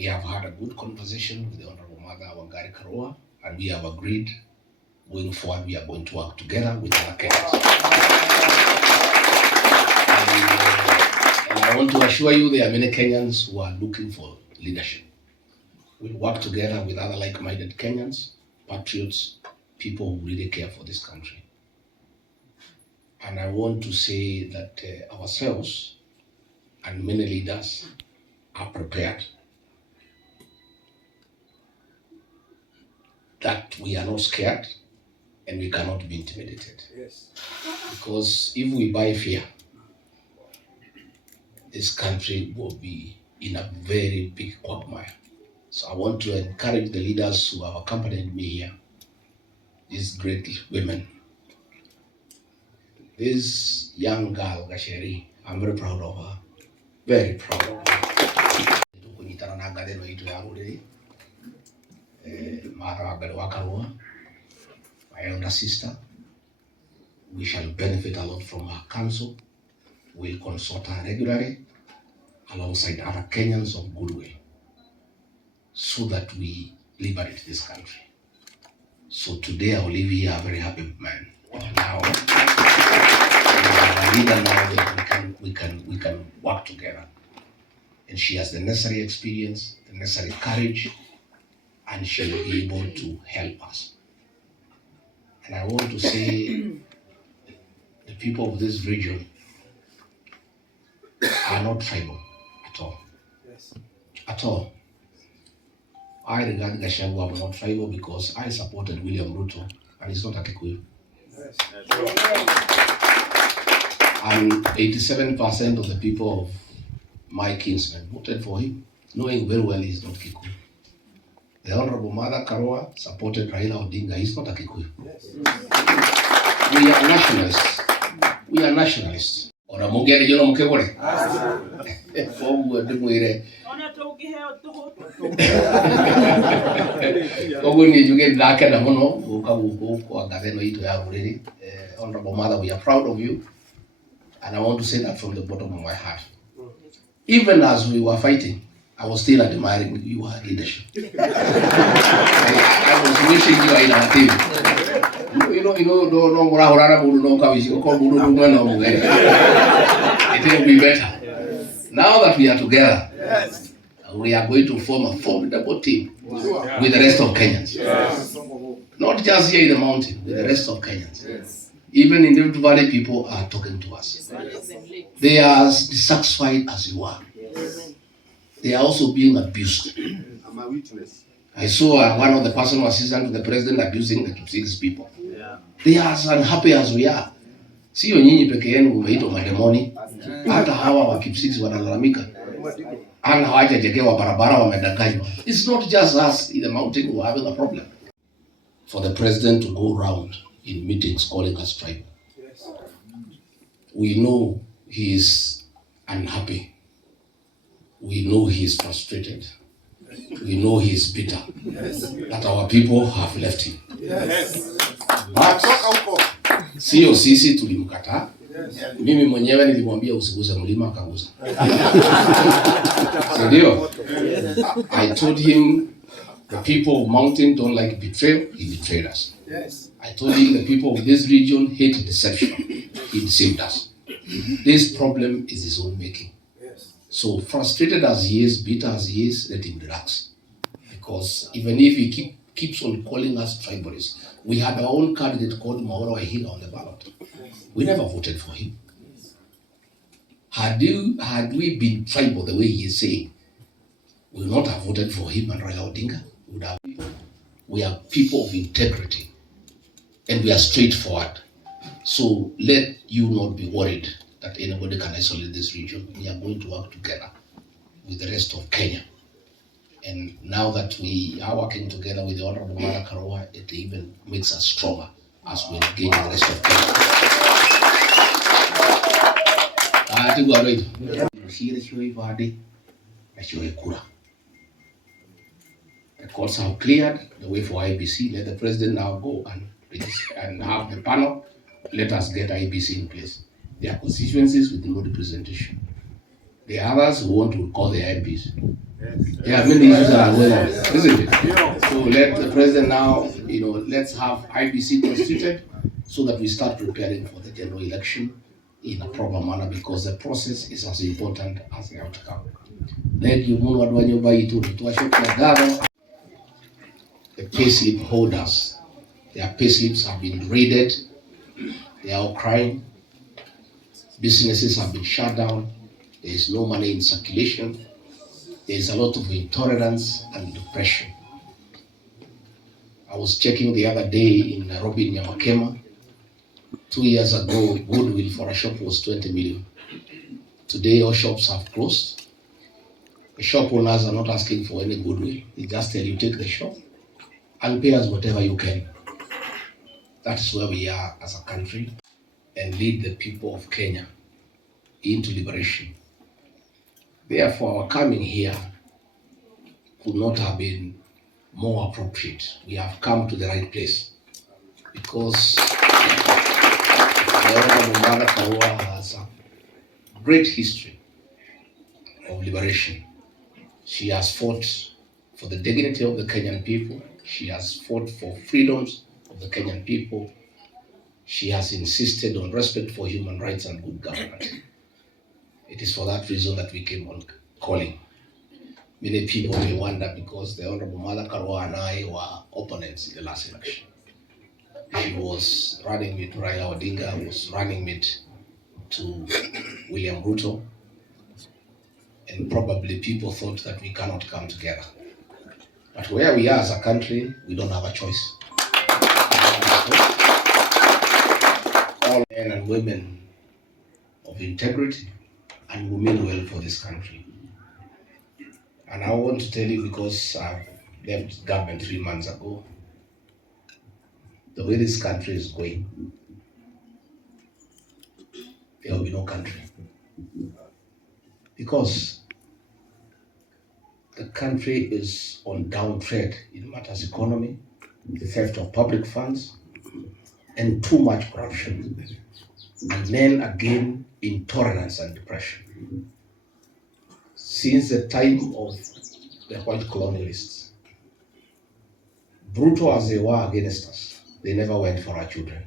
we have had a good conversation with the Honorable Mother Wangari Karua, and we have agreed going forward we are going to work together with other Kenyans. And I want to assure you there are many Kenyans who are looking for leadership. We'll work together with other like-minded Kenyans, patriots, people who really care for this country. And I want to say that ourselves and many leaders are prepared, that we are not scared and we cannot be intimidated. Yes. Because if we buy fear, this country will be in a very big quagmire. So I want to encourage the leaders who have accompanied me here, these great women. This young girl, Gachagua, I'm very proud of her. Very proud of her. My elder sister, we shall benefit a lot from her counsel. We'll consult her regularly alongside other Kenyans of goodwill so that we liberate this country. So today I will leave here a very happy man. Now, we have a leader now that we can work together. And she has the necessary experience, the necessary courage, and she will be able to help us. And I want to say the people of this region are not tribal at all. Yes. At all. I regard Gachagua as not tribal because I supported William Ruto and he's not a Kikuyu. Yes. And 87% of the people of my kinsmen voted for him, knowing very well he's not Kikuyu. The Honorable Mother Karua supported Raila Odinga, he's not a Kikuyu. Yes. We are nationalists. We are nationalists. Ora mungere jono mukegore. Fogu ndimwire. Ona togihe otuho. Fogu ni juge ndake na muno ukabuko kwa gaveno ito ya bureri. Honorable Mother, we are proud of you, and I want to say that from the bottom of my heart. Even as we were fighting, I was still admiring your leadership. I was wishing you were in our team. It will be better. Now that we are together, we are going to form a formidable team with the rest of Kenyans. Not just here in the mountain, with the rest of Kenyans. Even in the Rift Valley, people are talking to us. They are dissatisfied as you are. They are also being abused. I'm a witness. I saw one of the personal assistants to the president abusing the Tutsi people. They are as unhappy as we are. Sio nyinyi peke yenu umeitwa mademoni, hata hawa wa Kipsigis wanalalamika. Ana hawajajengewa barabara wamedanganywa. It's not just us in the mountain who are having a problem. For the president to go around in meetings calling us tribe. We know he is unhappy. We know he is frustrated. We know he is bitter. That our people have left him. But sio sisi tulimkataa. Mimi mwenyewe nilimwambia usiguze mlima akaguza. Ndio. I told him the people of mountain don't like betrayal, he betrayed us. I told him the people of this region hate deception, he deceived us. This problem is his own making. So frustrated as he is, bitter as he is, let him relax. Because even if he keeps on calling us tribalists, we had our own candidate called Mauro Ahiga on the ballot. We never voted for him. Had we been tribal the way he is saying, we would not have voted for him and Raila Odinga. We are people of integrity and we are straightforward. So let you not be worried that anybody can isolate this region. We are going to work together with the rest of Kenya. And now that we are working together with the Honorable Mother Karua, it even makes us stronger as we engage the rest of Kenya. The courts have cleared the way for IBC. Let the president now go and have the panel. Let us get IBC in place. There are constituencies with no representation. There are others who want to call the MPs. Yeah, many issues are going on, isn't it? So let the president now, let's have IBC constituted so that we start preparing for the general election in a proper manner, because the process is as important as the outcome. Thank you, Munu Adwanyo Baitu, the payslip holders. Their payslips have been raided, they are all crying, businesses have been shut down, there is no money in circulation, there is a lot of intolerance and depression. I was checking the other day in Nairobi, Nyamakema. 2 years ago, goodwill for a shop was 20 million. Today, all shops have closed. The shop owners are not asking for any goodwill. They just tell you, take the shop and pay us whatever you can. That is where we are as a country, and lead the people of Kenya into liberation. Therefore, our coming here could not have been more appropriate. We have come to the right place because the Honorable Mother Karua has a great history of liberation. She has fought for the dignity of the Kenyan people. She has fought for freedoms of the Kenyan people. She has insisted on respect for human rights and good government. It is for that reason that we came on calling. Many people may wonder, because the Honorable Mother Karua and I were opponents in the last election. She was running mate Raila Odinga, was running mate to William Ruto, and probably people thought that we cannot come together. But where we are as a country, we don't have a choice. All men and women of integrity and who mean well for this country. And I want to tell you, because I've left government 3 months ago, the way this country is going, there will be no country. Because the country is on downtrend in matters economy, the theft of public funds, and too much corruption. And then again, intolerance and depression. Since the time of the white colonialists, brutal as they were against us, they never went for our children.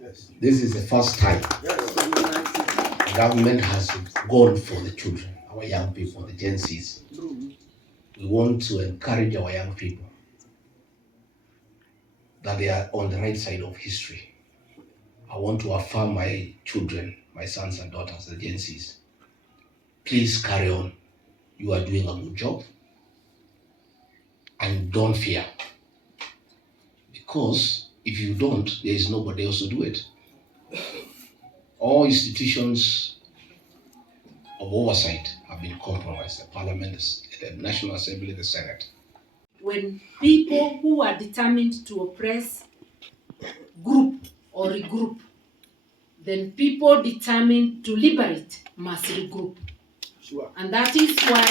Yes. This is the first time the government has gone for the children, our young people, the Gen Zs. We want to encourage our young people that they are on the right side of history. I want to affirm my children, my sons and daughters, the Gen Zs. Please carry on. You are doing a good job. And don't fear. Because if you don't, there is nobody else to do it. All institutions of oversight have been compromised: the Parliament, the National Assembly, the Senate. When people who are determined to oppress group or regroup, then people determined to liberate must regroup. Sure. And that is why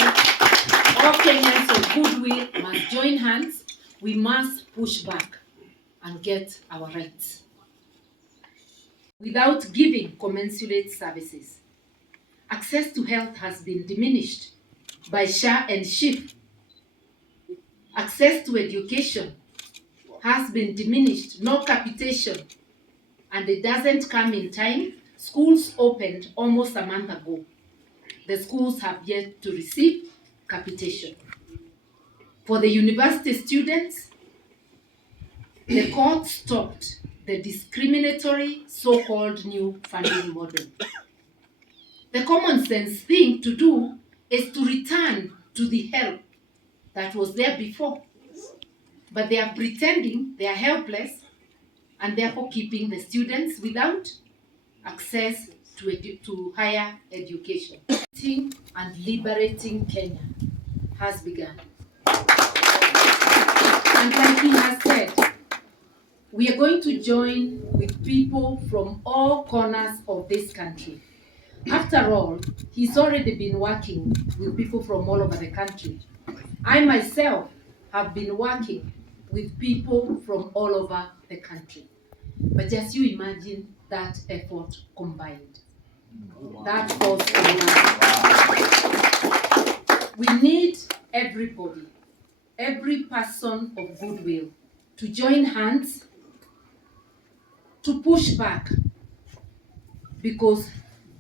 all Kenyans of goodwill must join hands. We must push back and get our rights without giving commensurate services. Access to health has been diminished by SHA and SHIF. Access to education has been diminished, no capitation, and it doesn't come in time. Schools opened almost a month ago. The schools have yet to receive capitation. For the university students, the court stopped the discriminatory so-called new funding model. The common sense thing to do is to return to the help that was there before. But they are pretending they are helpless and therefore keeping the students without access to higher education. And liberating Kenya has begun. And like he has said, we are going to join with people from all corners of this country. After all, he's already been working with people from all over the country. I myself have been working with people from all over the country. But just you imagine that effort combined. That force combined. We need everybody, every person of goodwill, to join hands to push back, because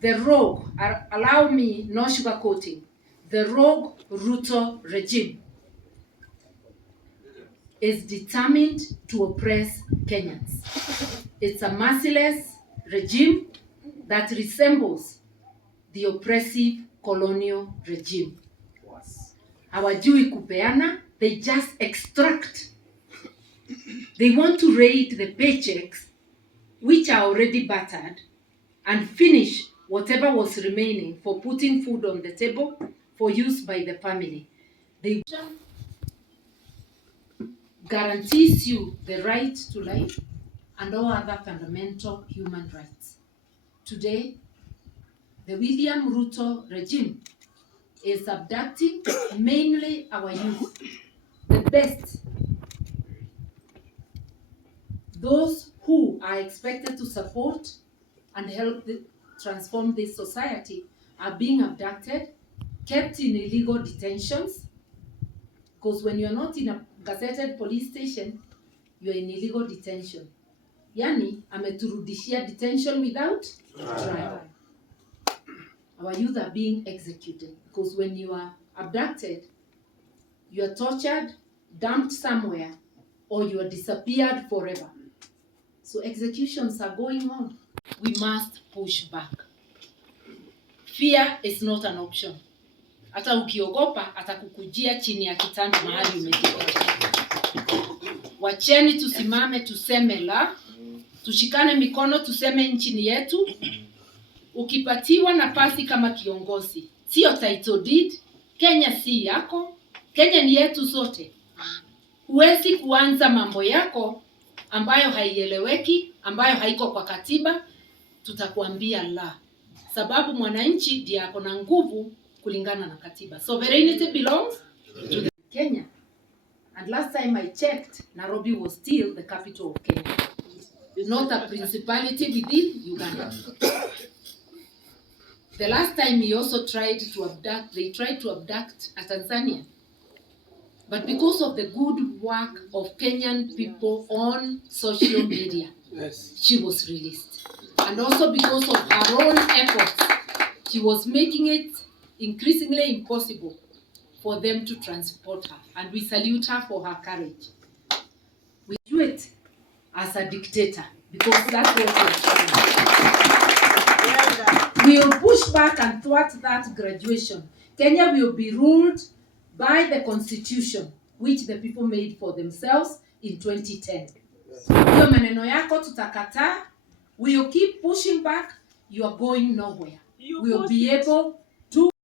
the rogue, allow me no sugarcoating, the rogue Ruto regime is determined to oppress Kenyans. It's a merciless regime that resembles the oppressive colonial regime. Hawajui kupeana, they just extract. They want to raid the paychecks, which are already battered, and finish whatever was remaining for putting food on the table for use by the family. They guarantees you the right to life and all other fundamental human rights. Today, the William Ruto regime is abducting mainly our youth, the best, those who are expected to support and help transform this society are being abducted, kept in illegal detentions, because when you're not in a gazetted police station, you're in illegal detention. Yani, ameturudishia detention without trial. Our youth are being executed because when you are abducted, you are tortured, dumped somewhere, or you are disappeared forever. So executions are going on. We must push back. Fear is not an option. Hata ukiogopa atakukujia chini ya kitanda mahali umeketi. Wacheni tusimame tuseme la, tushikane mikono tuseme nchi ni yetu. Ukipatiwa nafasi kama kiongozi, sio title deed, Kenya si yako, Kenya ni yetu sote. Huwezi kuanza mambo yako ambayo haieleweki, ambayo haiko kwa katiba, tutakuambia la. Sababu mwananchi ndiye ako na nguvu kulingana na katiba. Sovereignty belongs to Kenya. And last time I checked, Nairobi was still the capital of Kenya. It's not a principality within Uganda. The last time he also tried to abduct, they tried to abduct a Tanzanian. But because of the good work of Kenyan people on social media, she was released. And also because of her own efforts, she was making it increasingly impossible for them to transport her. And we salute her for her courage. We do it as a dictator, because that's what we're doing. We will push back and thwart that graduation. Kenya will be ruled by the constitution which the people made for themselves in 2010. Hiyo maneno yako tutakataa. We will keep pushing back. You are going nowhere. We will be able